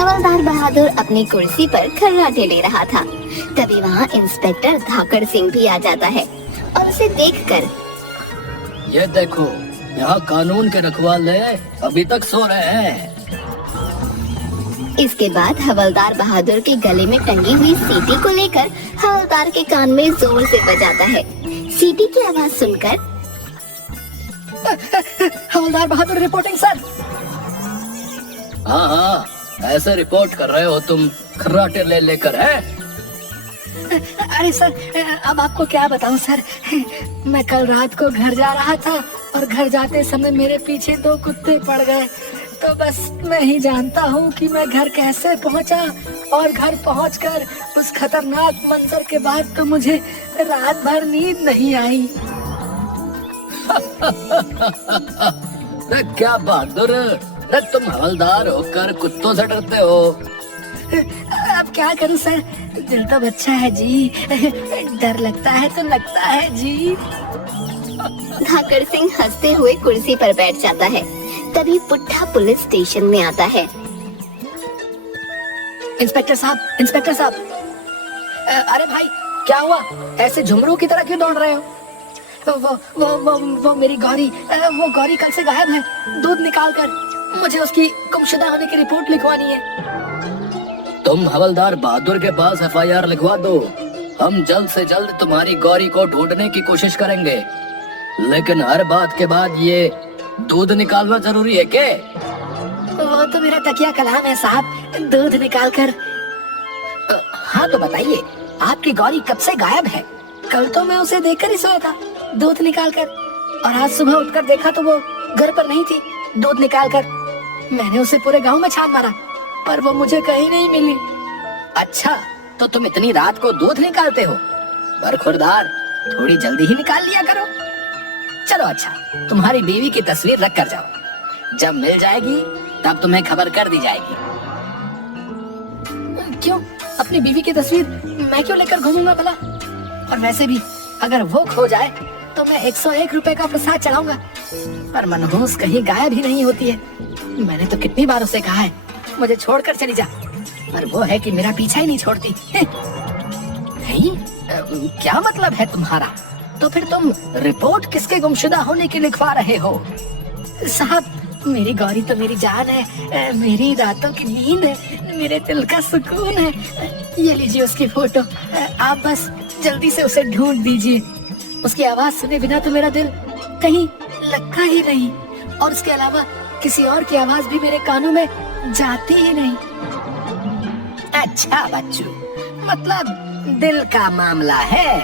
हवलदार बहादुर अपनी कुर्सी पर खर्राटे ले रहा था। तभी वहाँ इंस्पेक्टर धाकड़ सिंह भी आ जाता है और उसे देखकर, ये देखो, यहाँ कानून के रखवाले अभी तक सो रहे हैं। इसके बाद हवलदार बहादुर के गले में टंगी हुई सीटी को लेकर हवलदार के कान में जोर से बजाता है। सीटी की आवाज सुनकर हवलदार बहादुर रिपोर्टिंग सर। हाँ, ऐसे रिपोर्ट कर रहे हो तुम खर्राटे ले लेकर है? अरे सर, अब आपको क्या बताऊं सर, मैं कल रात को घर जा रहा था और घर जाते समय मेरे पीछे 2 कुत्ते पड़ गए। तो बस मैं ही जानता हूँ कि मैं घर कैसे पहुँचा, और घर पहुँचकर उस खतरनाक मंजर के बाद तो मुझे रात भर नींद नहीं आई। क्या बहादुर, तुम हवलदार होकर कुत्तों से डरते हो? अब क्या करूं सर, दिल तो बच्चा है जी, डर लगता है तो लगता है जी। धाकड़ सिंह हंसते हुए कुर्सी पर बैठ जाता है। तभी पुट्ठा पुलिस स्टेशन में आता है। इंस्पेक्टर साहब, अरे भाई क्या हुआ, ऐसे झुमरू की तरह क्यों दौड़ रहे हो? वो मेरी गौरी, वो गौरी कल से गायब है। दूध निकाल कर मुझे उसकी गुमशुदा होने की रिपोर्ट लिखवानी है। तुम हवलदार बहादुर के पास FIR लिखवा दो। हम जल्द से जल्द तुम्हारी गौरी को ढूंढने की कोशिश करेंगे, लेकिन हर बात के बाद ये दूध निकालना जरूरी है क्या? वो तो मेरा तकिया कलाम है साहब, दूध निकाल कर। हाँ तो बताइए, आपकी गौरी कब से गायब है? कल तो मैं उसे देखकर ही सोया था दूध निकाल कर, और आज सुबह उठकर देखा तो वो घर पर नहीं थी दूध निकाल कर। मैंने उसे पूरे गांव में छान मारा, पर वो मुझे कहीं नहीं मिली। अच्छा, तो तुम इतनी रात को दूध निकालते हो? बरखुरदार, थोड़ी जल्दी ही निकाल लिया करो। चलो अच्छा, तुम्हारी बीवी की तस्वीर रख कर जाओ, जब मिल जाएगी तब तुम्हें खबर कर दी जाएगी। क्यों, अपनी बीवी की तस्वीर मैं क्यों लेकर घूमूंगा भला? और वैसे भी अगर वो खो जाए तो मैं 101 रुपए का प्रसाद चढ़ाऊंगा, पर मनहूस कहीं गायब ही नहीं होती है। मैंने तो कितनी बार उसे कहा है मुझे छोड़कर चली जा, पर वो है कि मेरा पीछा ही नहीं छोड़ती। नहीं, क्या मतलब है तुम्हारा? तो फिर तुम रिपोर्ट किसके गुमशुदा होने की लिखवा रहे हो? साहब, मेरी गौरी तो मेरी जान है, मेरी रातों की नींद है, मेरे दिल का सुकून है। ये लीजिए उसकी फोटो, आप बस जल्दी से उसे ढूंढ दीजिए। उसकी आवाज सुने बिना तो मेरा दिल कहीं लगता ही नहीं, और उसके अलावा किसी और की आवाज भी मेरे कानों में जाती ही नहीं। अच्छा बच्चू, मतलब दिल का मामला है।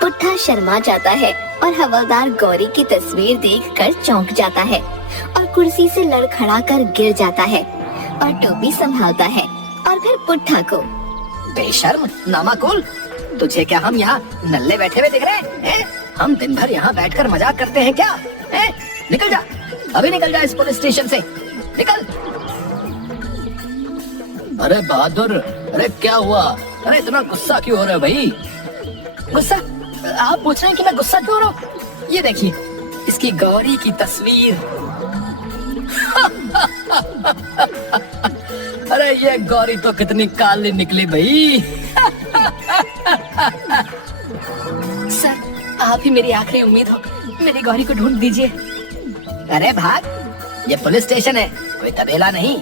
पुट्ठा शर्मा जाता है और हवलदार गौरी की तस्वीर देखकर चौंक जाता है और कुर्सी से लड़खड़ा कर गिर जाता है और टोपी संभालता है और फिर पुट्ठा को, बेशर्म, नामाकुल, तुझे क्या हम यहाँ नल्ले बैठे हुए दिख रहे हैं? हम दिन भर यहाँ बैठकर मजाक करते हैं क्या? निकल जा, अभी निकल जा इस पुलिस स्टेशन से, निकल। अरे बहादुर, अरे क्या हुआ? अरे इतना गुस्सा क्यों हो रहा है भाई? गुस्सा? आप पूछ रहे हैं कि मैं गुस्सा क्यों हो रहा हूँ? ये देखिए, इसकी गौरी की तस्वीर। अरे ये गौरी तो कितनी काली निकली भाई। सर, आप ही मेरी आखिरी उम्मीद हो, मेरी गौरी को ढूंढ दीजिए। अरे भाग, ये पुलिस स्टेशन है, कोई तबेला नहीं।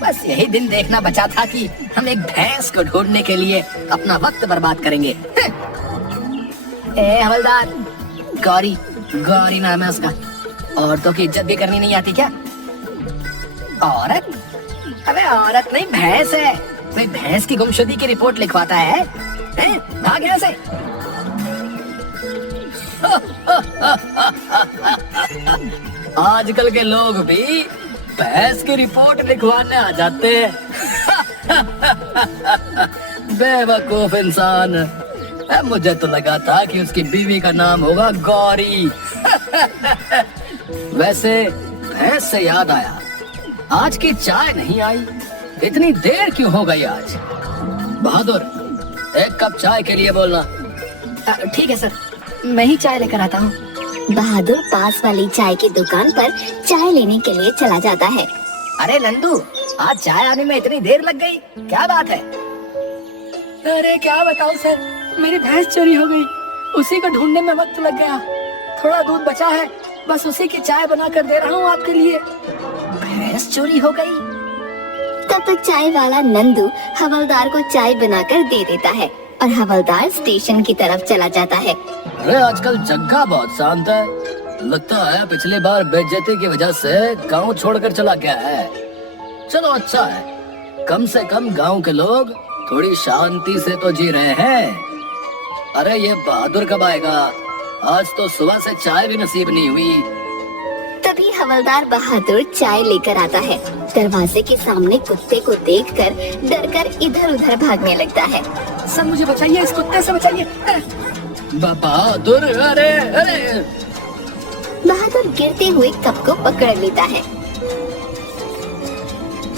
बस यही दिन देखना बचा था कि हम एक भैंस को ढूंढने के लिए अपना वक्त बर्बाद करेंगे। ए हवलदार, गौरी, गौरी नाम है उसका। औरतों की इज्जत भी करनी नहीं आती क्या? औरत? अबे औरत नहीं, भैंस है। कोई भैंस की गुमशुदगी की रिपोर्ट लिखवाता है? भाग यहाँ से। आजकल के लोग भी भैंस की रिपोर्ट लिखवाने आ जाते हैं। बेवकूफ इंसान। मुझे तो लगा था कि उसकी बीवी का नाम होगा गौरी। वैसे भैंस से याद आया, आज की चाय नहीं आई, इतनी देर क्यों हो गई आज? बहादुर, एक कप चाय के लिए बोलना। ठीक है सर, मैं ही चाय लेकर आता हूँ। बहादुर पास वाली चाय की दुकान पर चाय लेने के लिए चला जाता है। अरे नंदू, आज चाय आने में इतनी देर लग गई, क्या बात है? अरे क्या बताऊं सर, मेरी भैंस चोरी हो गई, उसी को ढूंढने में वक्त लग गया। थोड़ा दूध बचा है, बस उसी की चाय बना कर दे रहा हूँ आपके लिए। भैंस चोरी हो गई? तब तक चाय वाला नंदू हवलदार को चाय बनाकर दे देता है और हवलदार स्टेशन की तरफ चला जाता है। अरे आजकल जग्गा बहुत शांत है, लगता है पिछली बार बेइज्जती की वजह से गांव छोड़कर चला गया है। चलो अच्छा है, कम से कम गांव के लोग थोड़ी शांति से तो जी रहे हैं। अरे ये बहादुर कब आएगा? आज तो सुबह से चाय भी नसीब नहीं हुई। तभी हवलदार बहादुर चाय लेकर आता है। दरवाजे के सामने कुत्ते को देखकर डरकर इधर उधर भागने लगता है। सर मुझे बचाइए, इस कुत्ते से बचाइए। बहादुर, अरे अरे! बहादुर गिरते हुए कप को पकड़ लेता है।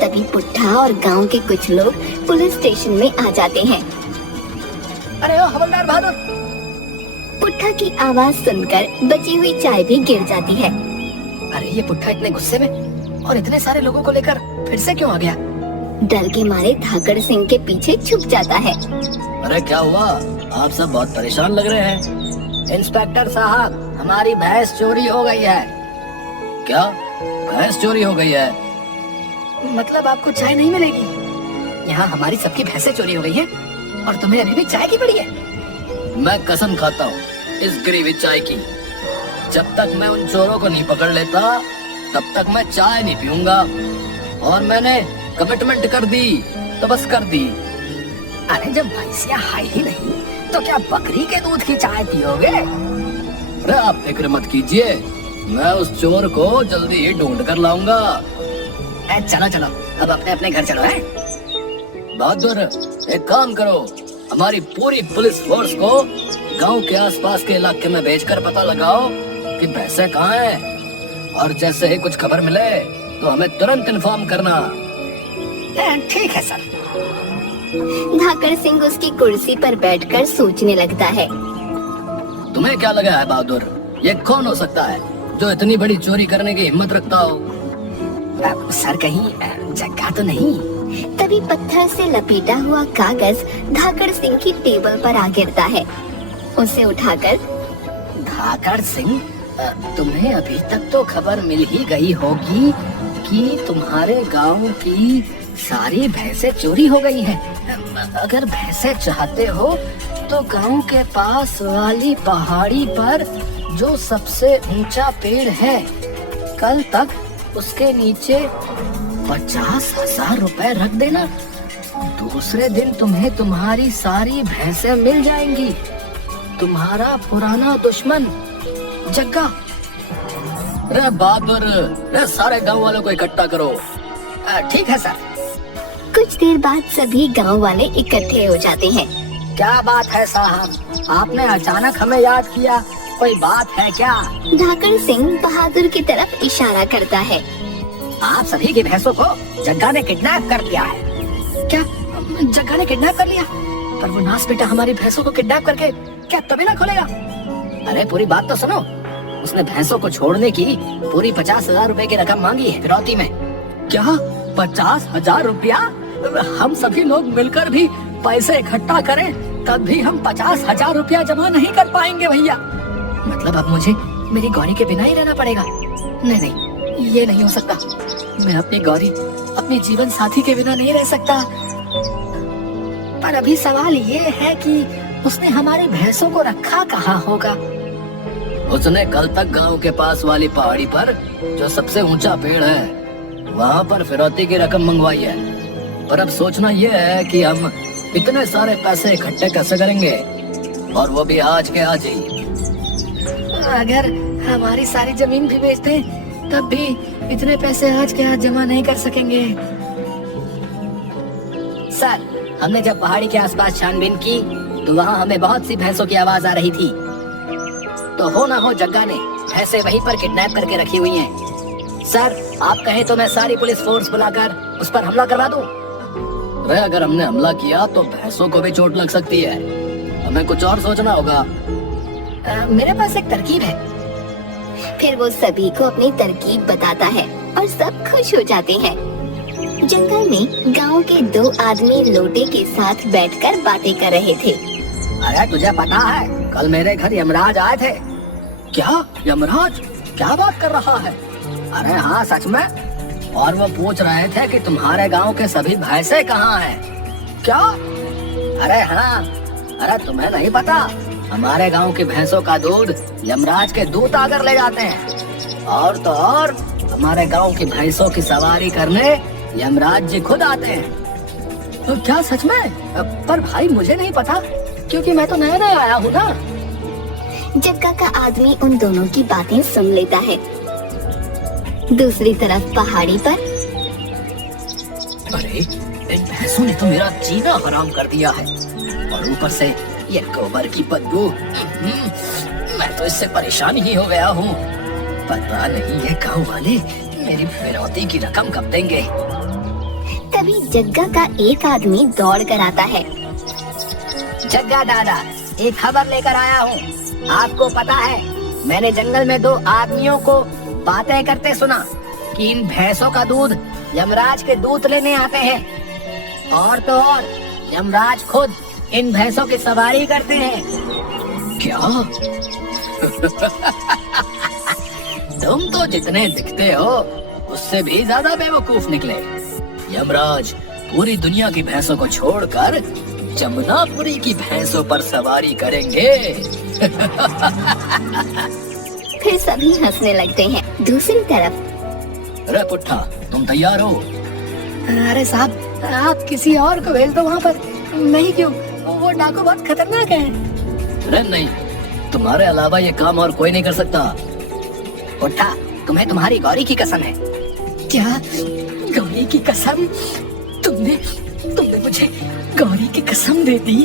तभी पुट्ठा और गांव के कुछ लोग पुलिस स्टेशन में आ जाते हैं। अरे ओ हवलदार बहादुर! पुट्ठा की आवाज सुनकर बची हुई चाय भी गिर जाती है। अरे ये पुट्ठा इतने गुस्से में और इतने सारे लोगों को लेकर फिर से क्यों आ गया? डर के मारे धाकड़ सिंह के पीछे छुप जाता है। अरे क्या हुआ? आप सब बहुत परेशान लग रहे हैं। इंस्पेक्टर साहब, हमारी भैंस चोरी हो गई है। क्या भैंस चोरी हो गई है? मतलब आपको चाय नहीं मिलेगी? यहाँ हमारी सबकी भैंसें चोरी हो गई हैं और तुम्हें अभी भी चाय की पड़ी है? मैं कसम खाता हूँ इस गिरी चाय की, जब तक मैं उन चोरों को नहीं पकड़ लेता तब तक मैं चाय नहीं पीऊंगा। और मैंने कमिटमेंट कर दी तो बस कर दी। अरे जब भैंसिया है ही नहीं तो क्या बकरी के दूध की चाय पियोगे? अरे आप फिक्र मत कीजिए, मैं उस चोर को जल्दी ही ढूंढ कर लाऊंगा। चलो चलो, अब अपने अपने घर चलो। है बहादुर, एक काम करो, हमारी पूरी पुलिस फोर्स को गांव के आसपास के इलाके में भेजकर पता लगाओ कि भैंसें कहाँ हैं, और जैसे ही कुछ खबर मिले तो हमें तुरंत इन्फॉर्म करना। ठीक है सर। धाकड़ सिंह उसकी कुर्सी पर बैठकर सोचने लगता है। तुम्हें क्या लगा है बहादुर, ये कौन हो सकता है जो इतनी बड़ी चोरी करने की हिम्मत रखता हो? सर कहीं जग्गा तो नहीं? तभी पत्थर से लपेटा हुआ कागज धाकड़ सिंह की टेबल पर आ गिरता है। उसे उठाकर, धाकड़ सिंह, तुम्हें अभी तक तो खबर मिल ही गई होगी कि तुम्हारे गांव की सारी भैंसें चोरी हो गई हैं। अगर भैंसें चाहते हो तो गांव के पास वाली पहाड़ी पर जो सबसे ऊंचा पेड़ है, कल तक उसके नीचे 50,000 रुपए रख देना। दूसरे दिन तुम्हें तुम्हारी सारी भैंसें मिल जाएंगी। तुम्हारा पुराना दुश्मन जग्गा। अरे बहादुर, अरे सारे गांव वालों को इकट्ठा करो। ठीक है सर। कुछ देर बाद सभी गांव वाले इकट्ठे हो जाते हैं। क्या बात है साहब, आपने अचानक हमें याद किया, कोई बात है क्या? धाकड़ सिंह बहादुर की तरफ इशारा करता है। आप सभी की भैंसों को जग्गा ने किडनैप कर लिया है। क्या जग्गा ने किडनैप कर लिया? पर वो नास बेटा हमारी भैंसों को किडनैप करके क्या तबेला खोलेगा? अरे पूरी बात तो सुनो। उसने भैंसों को छोड़ने की पूरी 50,000 रुपए की रकम मांगी है फिरौती में। क्या 50,000 रुपया? हम सभी लोग मिलकर भी पैसे इकट्ठा करें तब भी हम 50,000 रुपया जमा नहीं कर पाएंगे भैया। मतलब अब मुझे मेरी गौरी के बिना ही रहना पड़ेगा? नहीं नहीं, ये नहीं हो सकता। मैं अपनी गौरी, अपने जीवन साथी के बिना नहीं रह सकता। पर अभी सवाल ये है कि उसने हमारी भैंसों को रखा कहाँ होगा? उसने कल तक गांव के पास वाली पहाड़ी पर जो सबसे ऊंचा पेड़ है वहाँ पर फिरौती की रकम मंगवाई है। पर अब सोचना ये है कि हम इतने सारे पैसे इकट्ठे कैसे करेंगे, और वो भी आज के आज ही। अगर हमारी सारी जमीन भी बेच दें तब भी इतने पैसे आज के आज जमा नहीं कर सकेंगे। सर, हमने जब पहाड़ी के आसपास छानबीन की तो वहाँ हमें बहुत सी भैंसों की आवाज आ रही थी। तो हो ना हो जग्गा ने भैंसें वहीं पर किडनैप करके रखी हुई हैं। सर, आप कहें तो मैं सारी पुलिस फोर्स बुलाकर उस पर हमला करवा दूं। अरे अगर हमने हमला किया तो भैंसों को भी चोट लग सकती है, हमें कुछ और सोचना होगा। मेरे पास एक तरकीब है। फिर वो सभी को अपनी तरकीब बताता है और सब खुश हो जाते हैं। जंगल में गांव के दो आदमी लोटे के साथ बैठकर बातें कर रहे थे। अरे तुझे पता है कल मेरे घर यमराज आए थे? क्या यमराज? क्या बात कर रहा है? अरे हाँ सच में। और वो पूछ रहे थे कि तुम्हारे गांव के सभी भैंसे कहाँ हैं। क्या? अरे हाँ। अरे तुम्हें नहीं पता, हमारे गांव की भैंसों का दूध यमराज के दूत आकर ले जाते हैं। और तो और हमारे गांव की भैंसों की सवारी करने यमराज जी खुद आते हैं। क्या सच में? पर भाई मुझे नहीं पता, क्योंकि मैं तो नया नया आया हूँ ना। जग्गा का आदमी उन दोनों की बातें सुन लेता है। दूसरी तरफ पहाड़ी पर अरे इन भैंसों ने तो मेरा जीना हराम कर दिया है, और ऊपर से ये गोबर की बदबू। मैं तो इससे परेशान ही हो गया हूँ। पता नहीं ये गाँव वाले मेरी फिरौती की रकम कब देंगे। तभी जग्गा का एक आदमी दौड़ कर आता है। जग्गा दादा, एक खबर लेकर आया हूँ। आपको पता है, मैंने जंगल में दो आदमियों को बातें करते सुना कि इन भैंसों का दूध यमराज के दूत लेने आते हैं। और तो और यमराज खुद इन भैंसों की सवारी करते हैं। क्या? तुम तो जितने दिखते हो उससे भी ज्यादा बेवकूफ निकले। यमराज पूरी दुनिया की भैंसों को छोड़कर जमुनापुरी की भैंसों पर सवारी करेंगे। फिर सभी हंसने लगते हैं। दूसरी तरफ अरे पुट्ठा, तुम तैयार हो? अरे साहब, आप किसी और को भेज दो वहाँ पर। नहीं क्यों, वो डाकू बहुत खतरनाक है। अरे नहीं, तुम्हारे अलावा ये काम और कोई नहीं कर सकता। पुट्ठा, तुम्हें तुम्हारी गौरी की कसम है। क्या? गौरी की कसम? तुमने मुझे गौरी की कसम दे दी?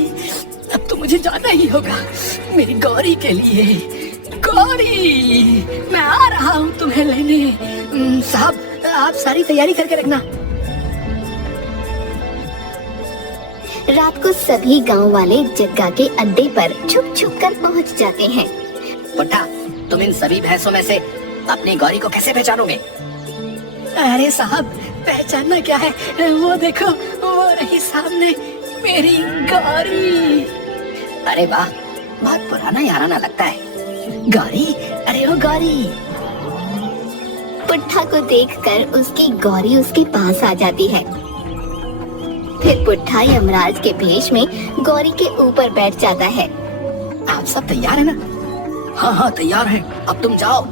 अब तो मुझे जाना ही होगा मेरी गौरी के लिए। गौरी, मैं आ रहा हूँ तुम्हें लेने। साहब, आप सारी तैयारी करके रखना। रात को सभी गांव वाले जग्गा के अड्डे पर छुप छुप कर पहुंच जाते हैं। पुट्ठा, तुम इन सभी भैंसों में से अपनी गौरी को कैसे पहचानोगे? अरे साहब, पहचानना क्या है, वो देखो, वो रही सामने मेरी गौरी। अरे वाह, बहुत पुराना याराना लगता है। गौरी, अरे वो गौरी। पुट्ठा को देखकर उसकी गौरी उसके पास आ जाती है। फिर पुट्ठा यमराज के भेष में गौरी के ऊपर बैठ जाता है। आप सब तैयार है ना? हाँ हाँ तैयार है, अब तुम जाओ।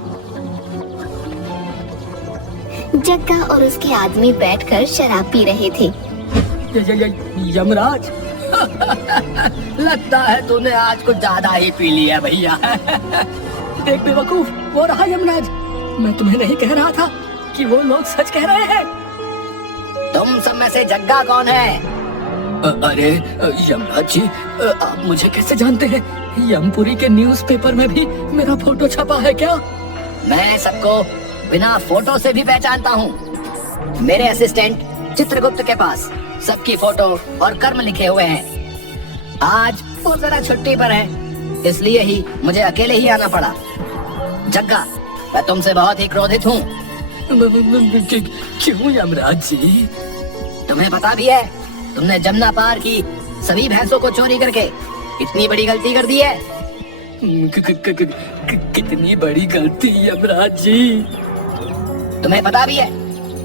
जग्गा और उसके आदमी बैठकर शराब पी रहे थे। यमराज, लगता है तूने आज कुछ ज्यादा ही पी लिया भैया। देख बेवकूफ, वो रहा यमराज। मैं तुम्हें नहीं कह रहा था कि वो लोग सच कह रहे हैं। तुम सब में से जग्गा कौन है? अरे यमराज जी, आप मुझे कैसे जानते हैं? यमपुरी के न्यूज़पेपर में भी मेरा फोटो छपा है क्या? मैं सबको बिना फोटो से भी पहचानता हूँ। मेरे असिस्टेंट चित्रगुप्त के पास सबकी फोटो और कर्म लिखे हुए हैं। आज वो जरा छुट्टी पर है, इसलिए ही मुझे अकेले ही आना पड़ा। जग्गा, मैं तुमसे बहुत ही क्रोधित हूँ। क्यों यमराज जी? तुम्हें पता भी है, तुमने जमुना पार की सभी भैंसों को चोरी करके इतनी बड़ी गलती कर दी है। कितनी बड़ी गलती यमराज जी? तुम्हें पता भी है,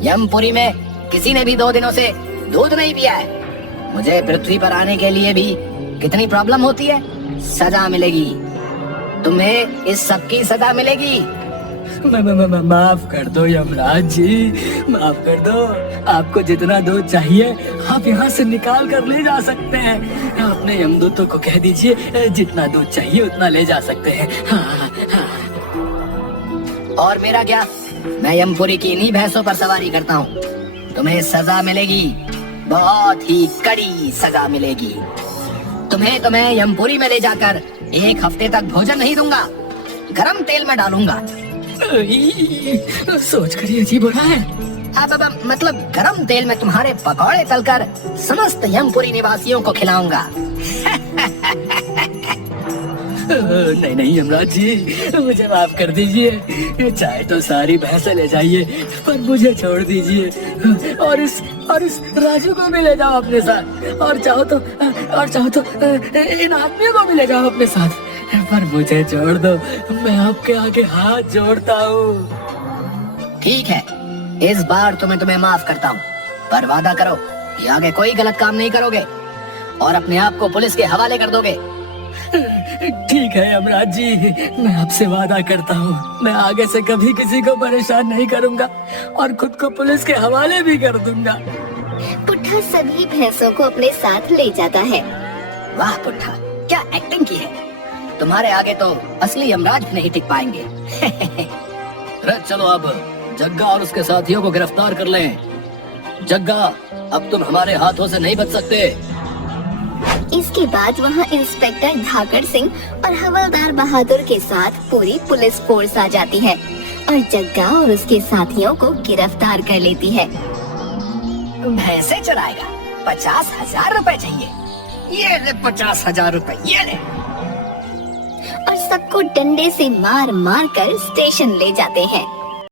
यमपुरी में किसी ने भी 2 दिनों से दूध नहीं पिया है। मुझे पृथ्वी पर आने के लिए भी कितनी प्रॉब्लम होती है। सजा मिलेगी तुम्हें, इस सब की सजा मिलेगी। माफ कर दो यमराज जी, माफ कर दो। आपको जितना दूध चाहिए आप यहाँ से निकाल कर ले जा सकते हैं। अपने यमदूतों को कह दीजिए जितना दूध चाहिए उतना ले जा सकते हैं। हाँ, हाँ। और मेरा क्या, मैं यमपुरी की इन्हीं भैंसों पर सवारी करता हूँ। तुम्हें सजा मिलेगी, बहुत ही कड़ी सजा मिलेगी। तुम्हें यमपुरी में ले जाकर 1 हफ्ते तक भोजन नहीं दूंगा, गरम तेल में डालूंगा। सोच कर ये अजीब हो रहा है। अब मतलब गरम तेल में तुम्हारे पकौड़े तलकर समस्त यमपुरी निवासियों को खिलाऊंगा। नहीं नहीं यमराज जी, मुझे माफ कर दीजिए। चाहे तो सारी भैंसे ले जाइए, पर मुझे छोड़ दीजिए। और इस राजू को भी ले जाओ अपने साथ, और चाहो तो इन आदमियों को भी ले जाओ अपने साथ, पर मुझे छोड़ दो। मैं आपके आगे हाथ जोड़ता हूँ। ठीक है, इस बार तो मैं तुम्हें माफ करता हूँ, पर वादा करो कि आगे कोई गलत काम नहीं करोगे और अपने आप को पुलिस के हवाले कर दोगे। ठीक है यमराज जी, मैं आपसे वादा करता हूँ, मैं आगे से कभी किसी को परेशान नहीं करूँगा और खुद को पुलिस के हवाले भी कर दूंगा। पुट्ठा सभी भैंसों को अपने साथ ले जाता है। वाह पुट्ठा, क्या एक्टिंग की है। तुम्हारे आगे तो असली यमराज भी नहीं टिक पाएंगे। अरे चलो अब जग्गा और उसके साथियों को गिरफ्तार कर लें। जग्गा, अब तुम हमारे हाथों से नहीं बच सकते। इसके बाद वहाँ इंस्पेक्टर धाकड़ सिंह और हवलदार बहादुर के साथ पूरी पुलिस फोर्स आ जाती है और जग्गा और उसके साथियों को गिरफ्तार कर लेती है। भैंसे चराएगा, 50,000 रुपए चाहिए। ये ले 50,000 रुपए, ये ले। और सबको डंडे से मार मार कर स्टेशन ले जाते हैं।